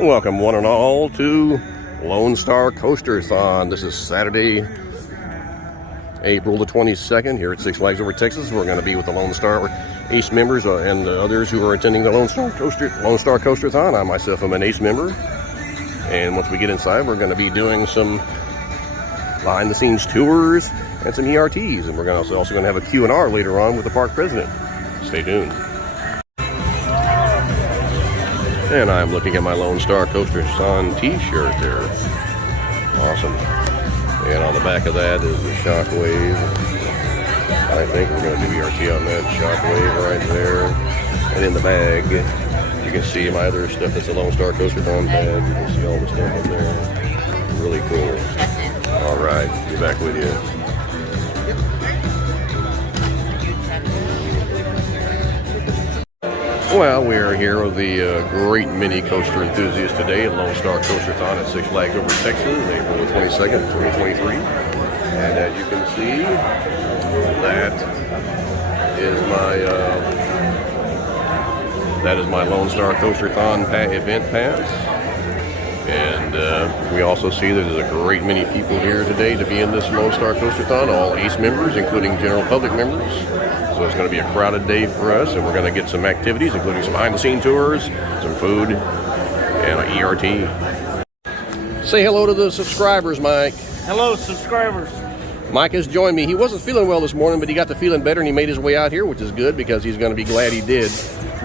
Welcome one and all to Lone Star Coasterthon. This is Saturday, April the 22nd here at Six Flags Over Texas. We're going to be with the Lone Star ACE members and others who are attending the Lone Star Coasterthon. I myself am an ACE member. And once we get inside, we're going to be doing some behind-the-scenes tours and some ERTs. And we're also going to have a Q&R later on with the park president. Stay tuned. And I'm looking at my Lone Star Coasterthon t-shirt there. Awesome. And on the back of that is the Shockwave. I think we're going to do ERT on that Shockwave right there. And in the bag, you can see my other stuff. That's a Lone Star Coasterthon bag. You can see all the stuff in there. Really cool. All right, be back with you. Well, we are here with the great mini coaster enthusiasts today at Lone Star Coasterthon at Six Flags Over Texas, April the 22nd, 2023. And as you can see, that is my Lone Star Coasterthon event pass. And we also see that there's a great many people here today to be in this Lone Star Coasterthon, all ACE members, including general public members. So it's going to be a crowded day for us, and we're going to get some activities, including some behind-the-scenes tours, some food, and an ERT. Say hello to the subscribers, Mike. Hello, subscribers. Mike has joined me. He wasn't feeling well this morning, but he got to feeling better, and he made his way out here, which is good because he's going to be glad he did.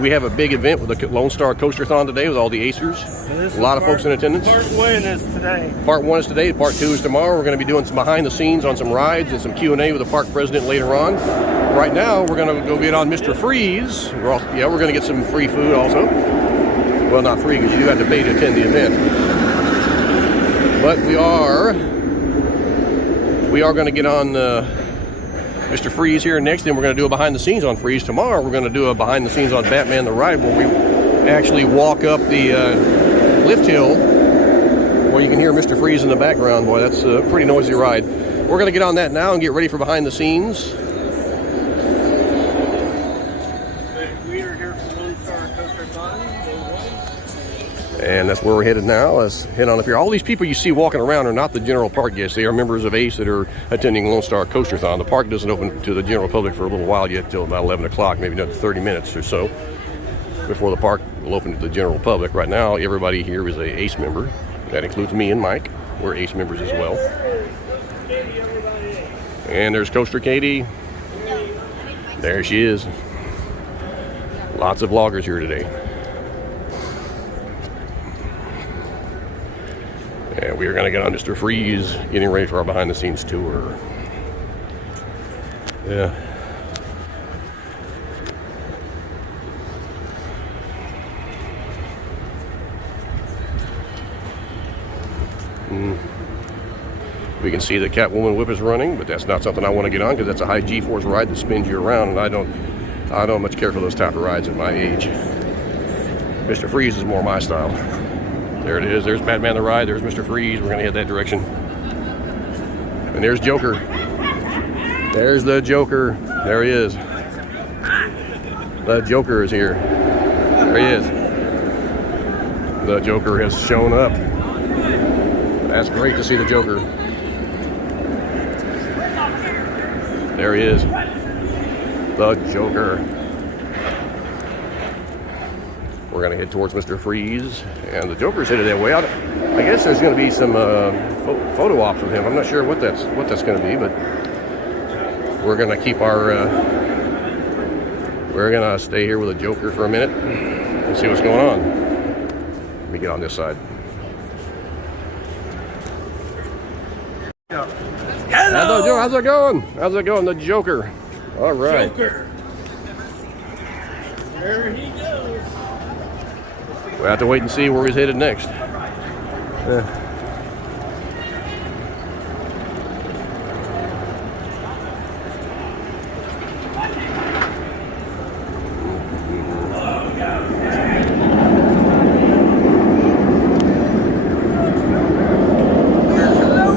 We have a big event with the Lone Star Coasterthon today with all the Acers. A lot of folks in attendance. Part 1 is today. Part 1 is today. Part 2 is tomorrow. We're going to be doing some behind the scenes on some rides and some Q&A with the park president later on. Right now, we're going to go get on Mr. Freeze. We're going to get some free food also. Well, not free because you do have to pay to attend the event. But we are going to get on Mr. Freeze here next, and we're going to do a behind the scenes on Freeze. Tomorrow we're going to do a behind the scenes on Batman the Ride, where we actually walk up the lift hill where you can hear Mr. Freeze in the background. Boy, that's a pretty noisy ride. We're going to get on that now and get ready for behind the scenes. We are here for Lone Star Coasterthon. And that's where we're headed now. Let's head on up here. All these people you see walking around are not the general park guests. They are members of ACE that are attending Lone Star Coasterthon. The park doesn't open to the general public for a little while yet, till about 11 o'clock, maybe another 30 minutes or so before the park will open to the general public. Right now, everybody here is a ACE member. That includes me and Mike. We're ACE members as well. And there's Coaster Katie. There she is. Lots of vloggers here today. And we are going to get on Mr. Freeze, getting ready for our behind-the-scenes tour. Yeah. We can see the Catwoman whip is running, but that's not something I want to get on because that's a high G-force ride that spins you around, and I don't much care for those type of rides at my age. Mr. Freeze is more my style. There it is. There's Batman the Ride. There's Mr. Freeze. We're going to head that direction. And there's Joker. There's the Joker. There he is. The Joker is here. There he is. The Joker has shown up. That's great to see the Joker. There he is. The Joker. We're going to head towards Mr. Freeze, and the Joker's headed that way. I guess there's going to be some photo ops with him. I'm not sure what that's going to be, but we're going to keep our we're going to stay here with the Joker for a minute and see what's going on. Let me get on this side. Hello. How's it going? How's it going, the Joker? All right. Joker. There he goes. We'll have to wait and see where he's headed next. Hello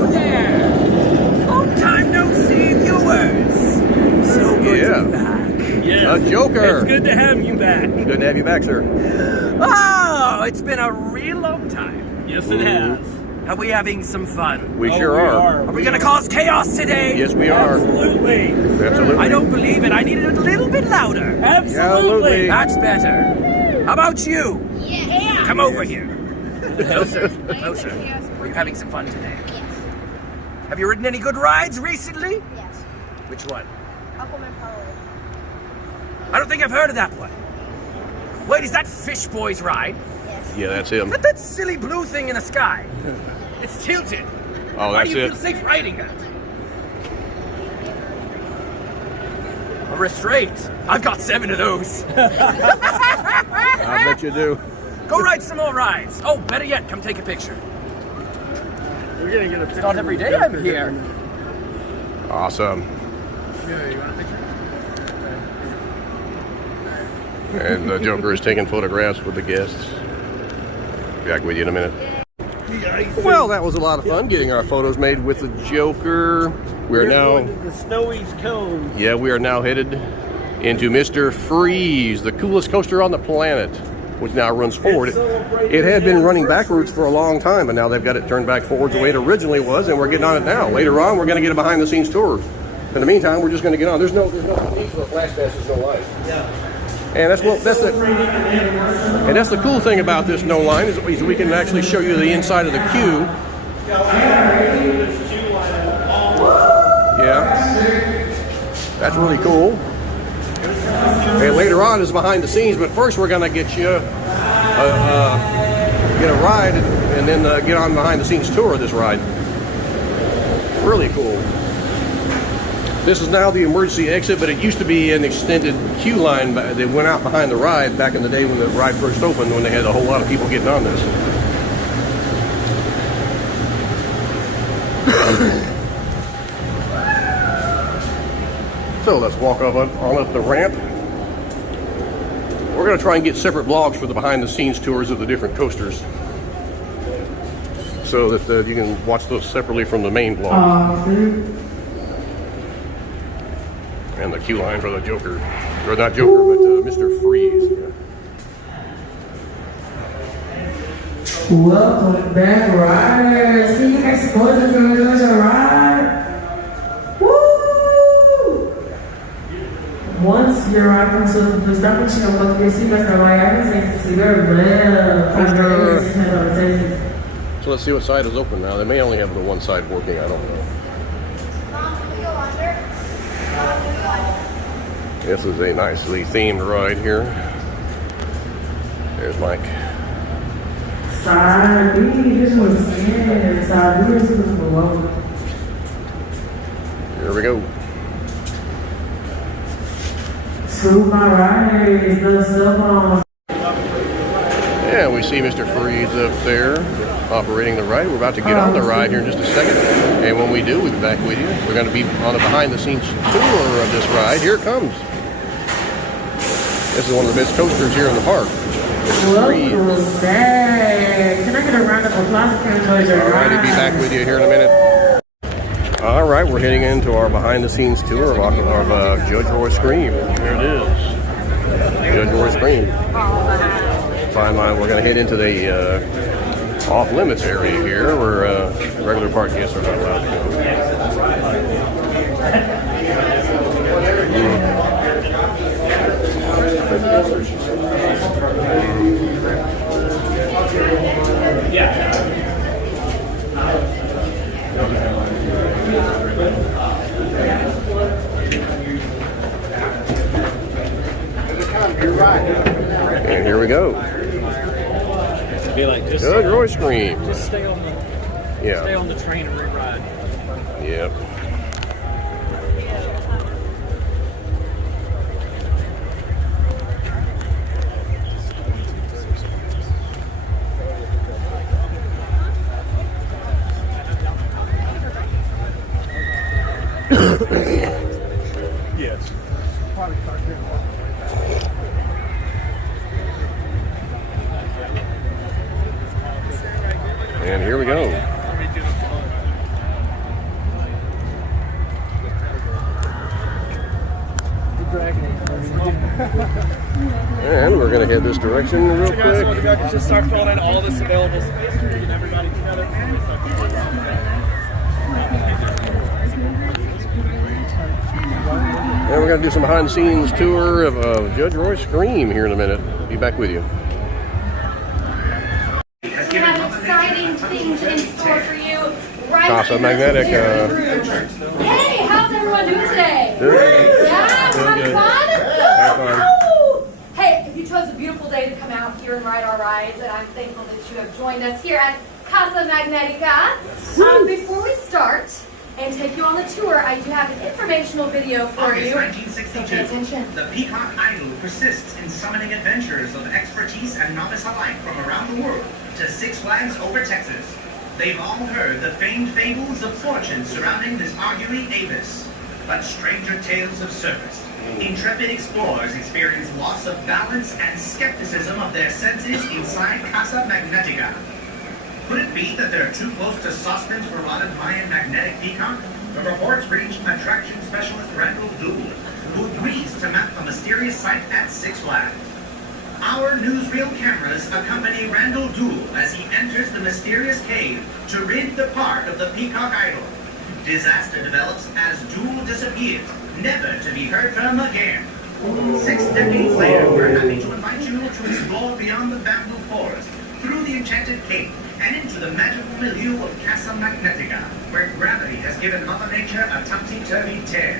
there! Long time no see, viewers! So good to be back. Yes. The Joker! It's good to have you back. Good to have you back, sir. Oh, it's been a real long time. Yes, it has. Are we having some fun? We sure are. Are we going to cause chaos today? Yes, we are. Absolutely. Absolutely. I don't believe it. I need it a little bit louder. Absolutely. That's better. How about you? Yes. Come over here. Closer. Closer. Are you having some fun today? Yes. Have you ridden any good rides recently? Yes. Which one? Aquaman Power. I don't think I've heard of that one. Wait, is that Fish Boy's ride? Yes. Yeah, that's him. Is that that silly blue thing in the sky? It's tilted. Oh, Why that's do you it. feel safe riding that? A restraint. I've got 7 of those. I bet you do. Go ride some more rides. Oh, better yet, come take a picture. We're gonna get a picture. It's not every day I'm here. Awesome. Yeah, you want a picture? And the Joker is taking photographs with the guests. Back with you in a minute. Well, that was a lot of fun getting our photos made with the Joker. We're now, going to the Snowy's Cove. yeah, we are now headed into Mr. Freeze, the coolest coaster on the planet, which now runs forward. It had been running backwards for a long time, but now they've got it turned back forward the way it originally was, and we're getting on it now. Later on, we're going to get a behind-the-scenes tour. In the meantime, we're just going to get on. There's no need for a flash pass. There's no light. Yeah. And that's the cool thing about this no line is we can actually show you the inside of the queue. Yeah, that's really cool. And later on is behind the scenes, but first we're gonna get you get a ride and then get on behind the scenes tour of this ride. Really cool. This is now the emergency exit, but it used to be an extended queue line that went out behind the ride back in the day when the ride first opened, when they had a whole lot of people getting on this. So let's walk on up the ramp. We're going to try and get separate vlogs for the behind-the-scenes tours of the different coasters, so that you can watch those separately from the main vlog. And the queue line for the Joker. Or not Joker, but Mr. Freeze. Welcome back, riders. Can you guys support us for the ride? Woo! Once your ride comes to the stopping, you know what your seatbelts are like. I can say cigarette well. So let's see what side is open now. They may only have the one side working, I don't know. This is a nicely themed ride here. There's Mike. Side B, this one's scared. Side B is below. Here we go. Screw my riders, the cell phone. Yeah, we see Mr. Freeze up there operating the ride. We're about to get on the ride here in just a second. And when we do, we'll be back with you. We're going to be on a behind-the-scenes tour of this ride. Here it comes. This is one of the best coasters here in the park. Welcome back. Can I get a round of applause for your All right, I'll be back with you here in a minute. All right, we're heading into our behind-the-scenes tour of Judge Roy Scream. Here it is. Judge Roy Scream. Fine line. We're going to head into the off-limits area here, where regular park guests are not allowed to go. And here we go. Be like, just Judge Roy Scream. Just stay on the train and re-ride. Yep. Yes. And here we go. this direction real So guys, what quick. we got to just start filling in all this available space to get everybody together. And we're going to do some behind-the-scenes tour of Judge Roy Scream here in a minute. Be back with you. We have exciting things in store for you. Right Casa in Magnetic. this very room. Hey, how's everyone doing today? Good. Yeah, Doing having good. fun? Having fun. Woo! Hey, you chose a beautiful day to come out here and ride our rides, and I'm thankful that you have joined us here at Casa Magnetica. Before we start and take you on the tour, I do have an informational video for August you. 1962, So pay attention. the Peacock Idol persists in summoning adventurers of expertise and novice alike from around the world to Six Flags over Texas. They've all heard the famed fables of fortune surrounding this arguing abyss. But stranger tales have surfaced. Intrepid explorers experience loss of balance and skepticism of their senses inside Casa Magnetica. Could it be that they're too close to Sussman's Vermont Mayan magnetic peacock? The reports reach attraction specialist Randall Dool, who agrees to map the mysterious site at Six Flags. Our newsreel cameras accompany Randall Dool as he enters the mysterious cave to rid the park of the Peacock Idol. Disaster develops as Dool disappears, never to be heard from again. 6 decades later, we're happy to invite you to explore beyond the bamboo forest, through the enchanted cave, and into the magical milieu of Casa Magnetica, where gravity has given Mother Nature a topsy-turvy tear.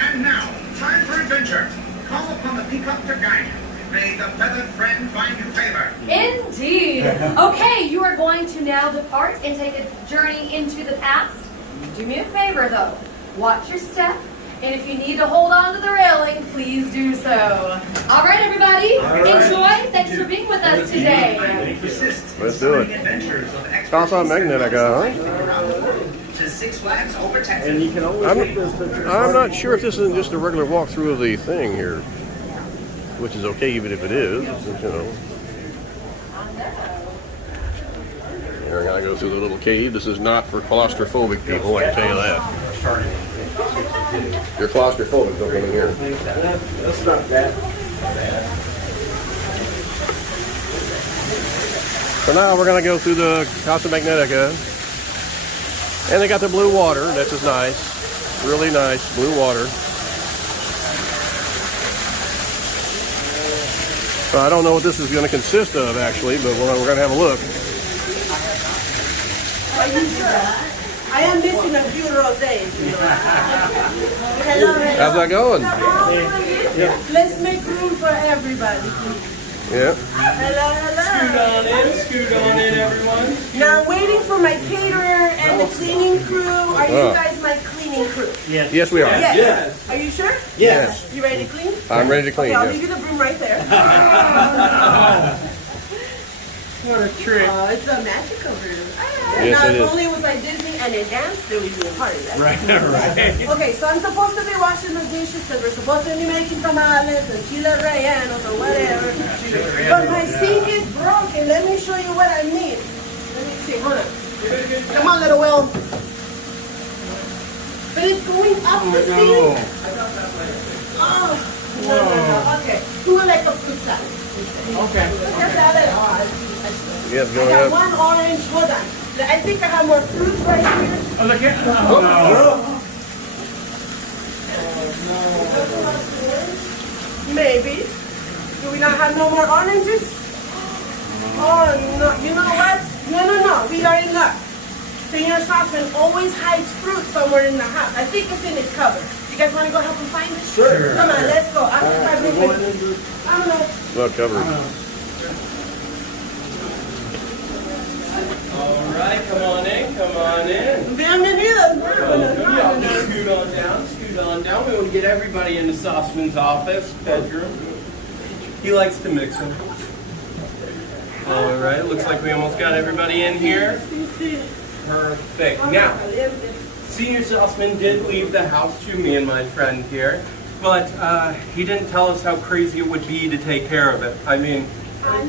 And now, time for adventure. Call upon the peacock to guide you. May the feathered friend find you favor. Indeed. Okay, you are going to now depart and take a journey into the past. Do me a favor, though. Watch your step. And if you need to hold on to the railing, please do so. All right, everybody. Enjoy. Thanks for being with us today. Let's do it. Casa Magnetica, To Six Flags over Texas. And you can always take those pictures. I'm not sure if this isn't just a regular walkthrough of the thing here, which is okay even if it is, you know. We're going to go through the little cave. This is not for claustrophobic people, I can tell you that. You're claustrophobic, don't come in here. That's not bad. So now we're going to go through the Casa Magnetica. And they got the blue water. That's just nice. Really nice blue water. So I don't know what this is going to consist of, actually, but we're going to have a look. I am missing a few rosés. Hello, hello. How's that going? Yeah. Let's make room for everybody. Yeah. Hello. Scoot on in, everyone. Now I'm waiting for my caterer and the cleaning crew. Are you Oh. guys my cleaning crew? Yes, we are. Yes. Are you sure? Yes. You ready to clean? I'm ready to clean. Okay, I'll Yes. leave you the broom right there. What a trick. It's a magical room. Yes, now, it if is. only it was like Disney and it danced, it would be a party, right? Right. Okay, so I'm supposed to be washing the dishes because we're supposed to be making tamales and chile rellenos or whatever. But my sink is broken. Let me show you what I mean. Let me see. Hold on. Come on, little Will. But it's going up the sink. Oh, no. Okay. Who would like a fruit salad? Okay. Fruit salad on. Yes, I going got up. one orange. Hold on. I think I have more fruits right here. Oh, look at oh, no. Maybe. Do we not have no more oranges? Oh, no. You know what? No. We are in luck. Senor Sauceman always hides fruit somewhere in the house. I think it's in his cupboard. You guys want to go help him find it? Sure. Come on, let's go. I don't know. Not covered. All right, come on in. Bienvenidos. Scoot on down. We want to get everybody into Sauceman's office, bedroom. He likes to mix them. All right, looks like we almost got everybody in here. Perfect. Now, Senior Sauceman did leave the house to me and my friend here, but he didn't tell us how crazy it would be to take care of it. I mean,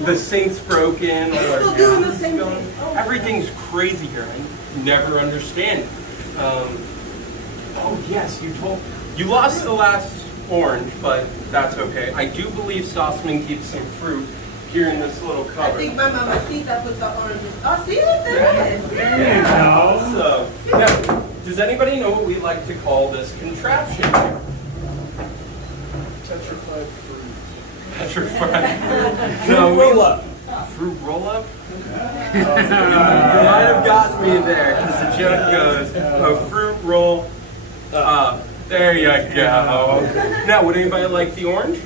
the sink's broken, Still doing the same thing. everything's crazy here. I never understand. Oh yes, you lost the last orange, but that's okay. I do believe Sauceman keeps some fruit here in this little I cupboard. think my mamacita put the oranges. Oh, see it? There it is. So, now, does anybody know what we like to call this contraption here? Petrified fruit. Petrified. No, roll-up. Fruit roll-up? You might have gotten me there, because the joke goes, a fruit roll up. There you go. Now, would anybody like the orange?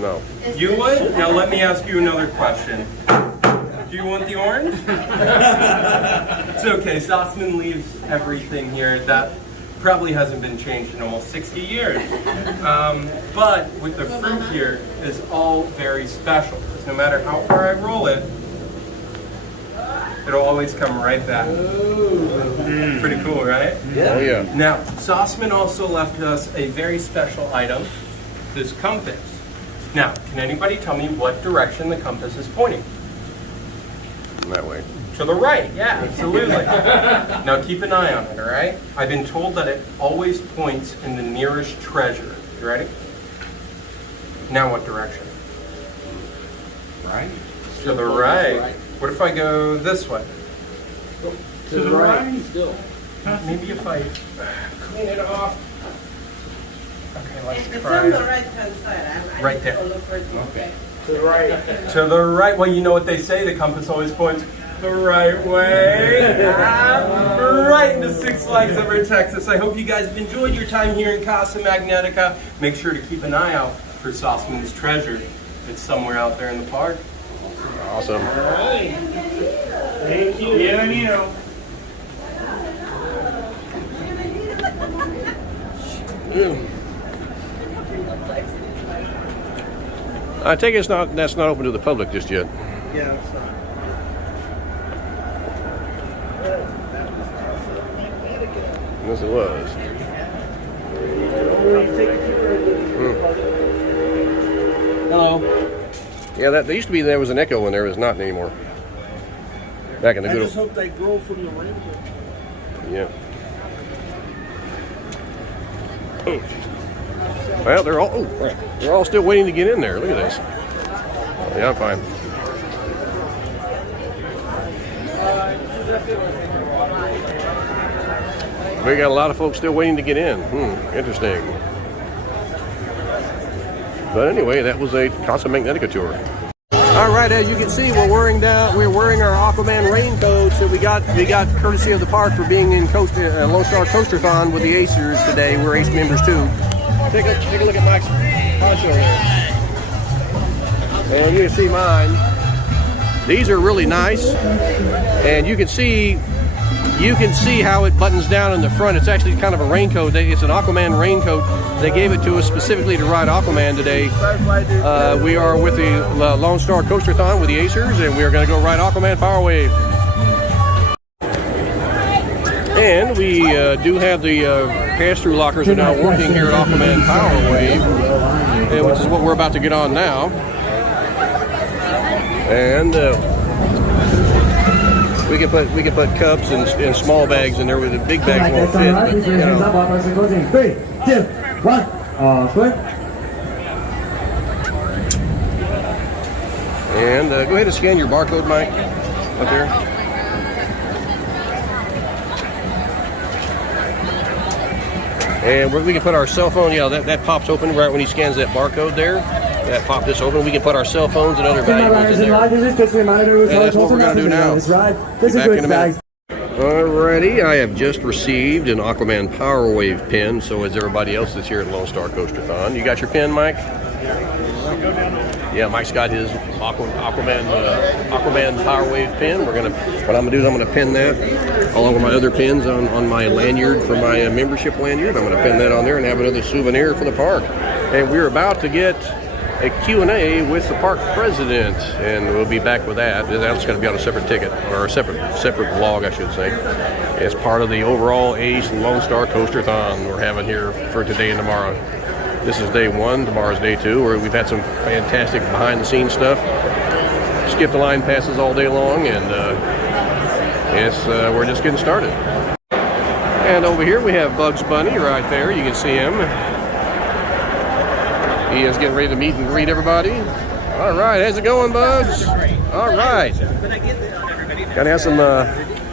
No. You would? Now let me ask you another question. Do you want the orange? It's okay, Sauceman leaves everything here. That probably hasn't been changed in almost 60 years. But with the fruit here is all very special. Because no matter how far I roll it, it'll always come right back. Pretty cool, right? Oh yeah. Now, Sauceman also left us a very special item, this compass. Now, can anybody tell me what direction the compass is pointing? That way. To the right, yeah, absolutely. Now keep an eye on it, all right? I've been told that it always points in the nearest treasure. You ready? Now what direction? Right. To the right. What if I go this way? To the right. Still. Maybe if I clean it off. Okay, let's It's try on the it. right hand side. I Right need there. to look for it. Okay. To the right. To the right. Well, you know what they say, the compass always points the right way. Right into Six Flags Over Texas. I hope you guys have enjoyed your time here in Casa Magnetica. Make sure to keep an eye out for Sauceman's treasure. It's somewhere out there in the park. Awesome. Thank you. Bienvenido. I take it that's not open to the public just yet. Yeah, that's right. Yes, it was. Hello. Yeah, there used to be, there was an echo in there. There's not anymore. Back in the I good just old. hope they grow from the rainbow. Yeah. Oh. Well, they're all still waiting to get in there. Look at this. Yeah, I'm fine. We got a lot of folks still waiting to get in. Interesting. But anyway, that was a Casa Magnetica tour. All right, as you can see, we're wearing our Aquaman raincoats that we got courtesy of the park for being in Lone Star Coasterthon with the Acers today. We're Ace members too. Take a look at Mike's poncho there. And you can see mine. These are really nice, and you can see how it buttons down in the front. It's actually kind of a raincoat. It's an Aquaman raincoat. They gave it to us specifically to ride Aquaman today. We are with the Lone Star Coasterthon with the Acers, and we are going to go ride Aquaman Power Wave. And we do have the pass-through lockers are now working here at Aquaman Power Wave, which is what we're about to get on now. And we can put cups and small bags in there, with the big bags won't fit. But, you know. 3, 2, 1, open. And go ahead and scan your barcode, Mike, up there. And we can put our cell phone, that pops open right when he scans that barcode there. That popped this open. We can put our cell phones and other valuables in there. And that's what we're going to do now. Be back in a minute. Alrighty, I have just received an Aquaman Power Wave pin, so as everybody else that's here at Lone Star Coasterthon. You got your pin, Mike? Yeah, Mike's got his Aquaman Power Wave pin. What I'm gonna do is I'm gonna pin that along with my other pins on my lanyard for my membership lanyard. I'm gonna pin that on there and have another souvenir for the park. And we're about to get a Q&A with the park president, and we'll be back with that. That's going to be on a separate ticket, or a separate vlog, I should say, as part of the overall Ace Lone Star Coasterthon we're having here for today and tomorrow. This is day one, tomorrow's day two, where we've had some fantastic behind-the-scenes stuff. Skip the line passes all day long, and we're just getting started. And over here we have Bugs Bunny right there. You can see him. He is getting ready to meet and greet everybody. All right, how's it going, Bugs? All right. Gotta have some,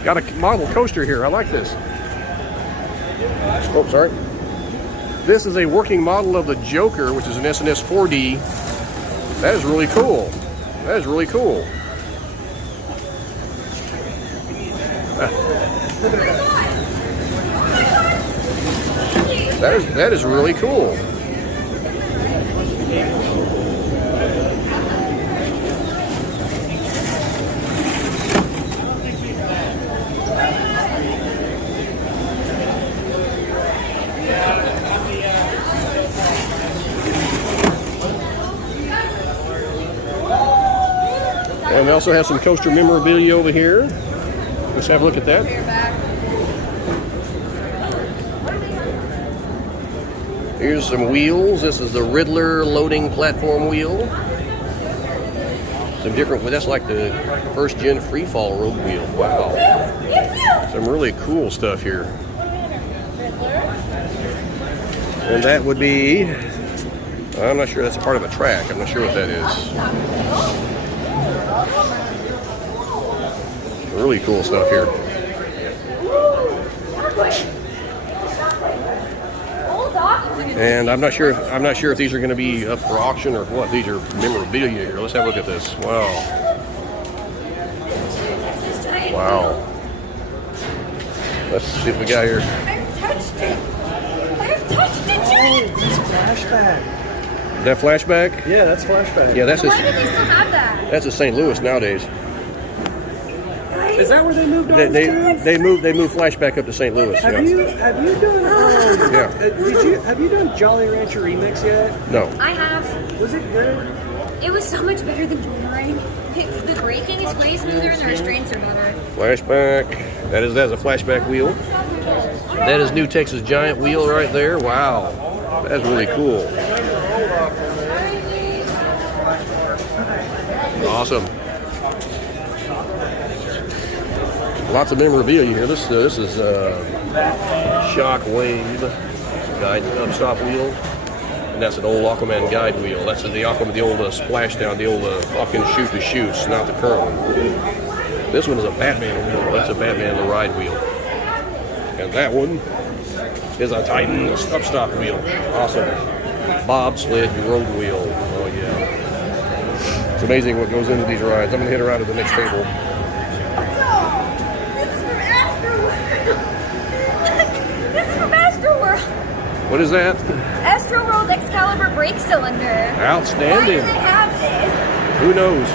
got a model coaster here. I like this. Oh, sorry. This is a working model of the Joker, which is an SNS 4D. That is really cool. That is really cool. That is really cool. And we also have some coaster memorabilia over here. Let's have a look at that. Here's some wheels. This is the Riddler loading platform wheel. Some different, that's like the first gen free fall road wheel. Wow. Some really cool stuff here. And that would be, I'm not sure that's a part of a track. I'm not sure what that is. Really cool stuff here. And I'm not sure if these are going to be up for auction or what. These are memorabilia here. Let's have a look at this. Wow. Wow. Let's see what we got here. I've touched it. I've touched it, James. It's a flashback. Is that flashback? Yeah, that's flashback. Yeah, that's Why do they still have that? that's a St. Louis nowadays. Is that where they moved on They to? moved flashback up to St. Louis. Have Yeah. you done Yeah. have you done Jolly Rancher Remix yet? No. I have. Was it good? It was so much better than Joyride. The braking is way smoother and the restraints are better. Flashback. That's a flashback wheel. That is New Texas Giant wheel right there. Wow. That's really cool. Awesome. Lots of memorabilia here. This is Shock Wave guide upstop wheel, and that's an old Aquaman guide wheel. That's the Aquaman, the old splashdown, the old walk-in shoot to shoots, not the current one. This one is a Batman wheel. That's a Batman the ride wheel, and that one is a Titan upstop wheel. Awesome. Bobsled road wheel. Oh yeah. It's amazing what goes into these rides. I'm gonna hit around to the next table. What is that? Astro World Excalibur brake cylinder. Outstanding. Why do they have this? Who knows?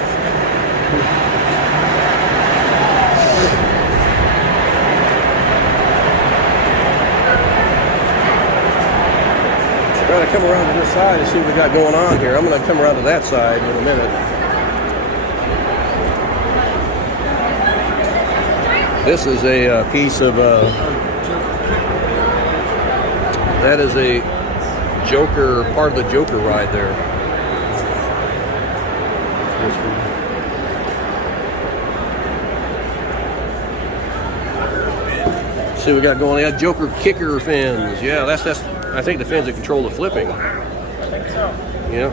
Try to come around to this side and see what we got going on here. I'm going to come around to that side in a minute. This is a piece of that is a Joker, part of the Joker ride there. Let's see what we got going. They got Joker kicker fins. Yeah, that's I think the fins that control the flipping. I think so. Yeah,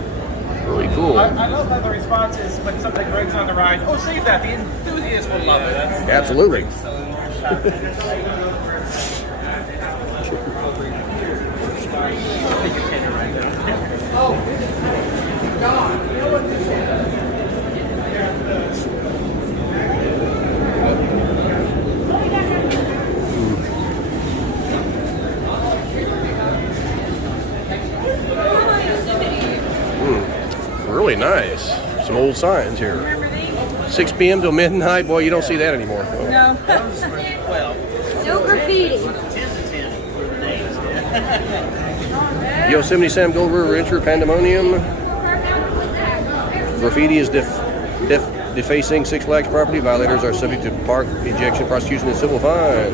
really cool. I love that the response is when something breaks on the ride. Oh, save that. The enthusiast will love it. That's Absolutely. Really nice. Some old signs here. 6 p.m. till midnight. Boy, you don't see that anymore. No. No graffiti. Yosemite Sam Gold River Enter Pandemonium. Graffiti is defacing Six Flags property. Violators are subject to park ejection, prosecution, and civil fine.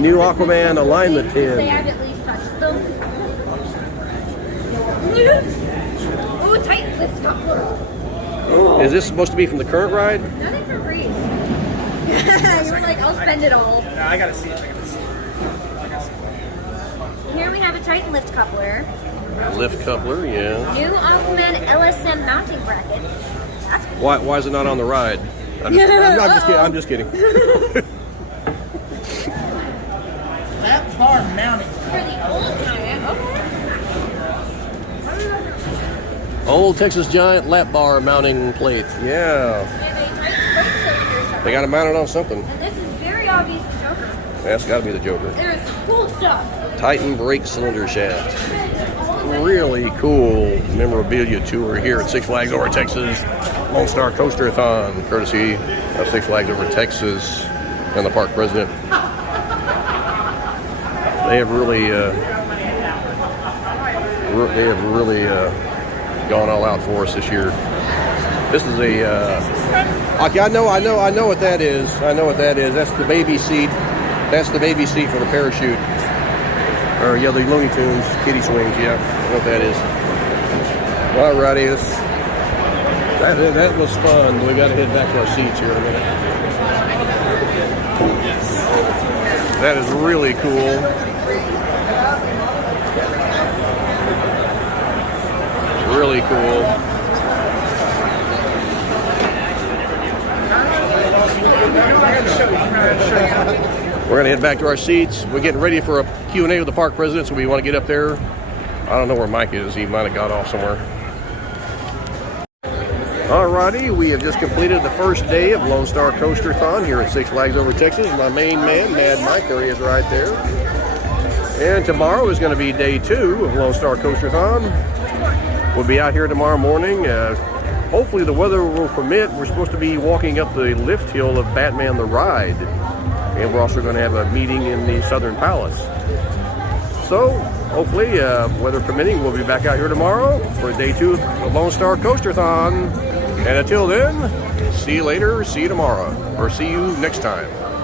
New Aquaman alignment They pin. have at least touched them. Ooh, tight lift top floor. Is this supposed to be from the current ride? Nothing for free. You were like, I'll spend it all. No, I gotta see it. I gotta see it. Here we have a Titan lift coupler. Lift coupler, yeah. New Aquaman LSM mounting bracket. That's cool. Why is it not on the ride? I'm just kidding. That bar mounted. For the old giant. Okay. Old Texas Giant lap bar mounting plate. Yeah. And a Titan brake cylinder. They got it mounted on something. And this is very obvious the Joker. That's got to be the Joker. There's cool stuff. Titan brake cylinder shaft. Really cool memorabilia tour here at Six Flags Over Texas Lone Star Coasterthon, courtesy of Six Flags Over Texas and the park president. They have really gone all out for us this year. This is a okay, I know what that is. I know what that is. That's the baby seat. That's the baby seat for the parachute. Or yeah, the Looney Tunes kiddie swings. Yeah, I know what that is. Alrighty, that was fun. We got to head back to our seats here in a minute. That is really cool. Really cool. We're going to head back to our seats. We're getting ready for a Q&A with the park president, so we want to get up there. I don't know where Mike is. He might have got off somewhere. Alrighty, we have just completed the first day of Lone Star Coasterthon here at Six Flags Over Texas. My main man, Mad Mike, there he is right there. And tomorrow is going to be day 2 of Lone Star Coasterthon. We'll be out here tomorrow morning. Hopefully the weather will permit. We're supposed to be walking up the lift hill of Batman the Ride. And we're also going to have a meeting in the Southern Palace. So, hopefully, weather permitting, we'll be back out here tomorrow for day 2 of Lone Star Coasterthon. And until then, see you later, see you tomorrow, or see you next time.